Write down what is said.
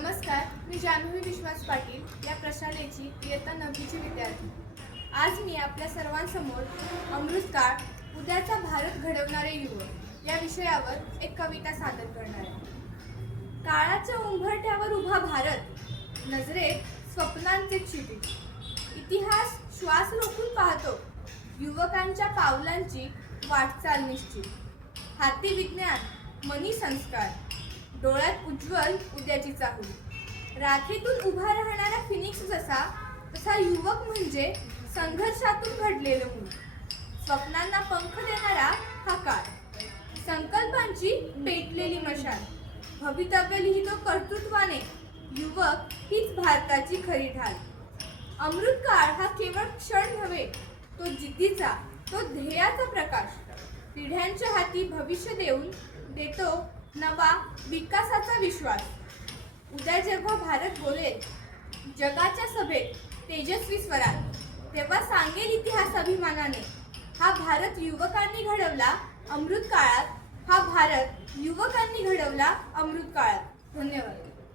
नमस्कार, मी जान्हवी विश्वास पाटील या प्रशालेची इयत्ता 9वीची विद्यार्थी। आज मी आपल्या सर्वांसमोर अमृतकाळ उद्याचा भारत घडवणारे युवक या विषयावर एक कविता सादर करणार आहे। काळाच्या उंबरठ्यावर उभा भारत, नजरेत स्वप्नांचे क्षितिज, इतिहास श्वास रोखून पाहतो, युवकांच्या पावलांची वाटचाल निश्चित, हाती विज्ञान, मनी संस्कार, डोळ्यात उज्ज्वल उद्याची चाहूल, राखेतून उभा राहणारा फिनिक्स जसा तसा युवक म्हणजे संघर्षातून घडलेलं मूल, स्वप्नांना पंख देणारा हा काळ, संकल्पांची पेटलेली मशाल, भवितव्य लिहितो कर्तृत्वाने, युवक हीच भारताची खरी ढाल। अमृतकाळ हा केवळ क्षण नव्हे, तो जिद्दीचा, तो ध्येयाचा प्रकाश, पिढ्यांच्या हाती भविष्य देतो नवा विकासाचा विश्वास। उद्या जेव्हा भारत बोलेल जगाच्या सभेत तेजस्वी स्वरात, तेव्हा सांगेल इतिहास अभिमानाने, हा भारत युवकांनी घडवला अमृत काळात, हा भारत युवकांनी घडवला अमृत काळात। धन्यवाद।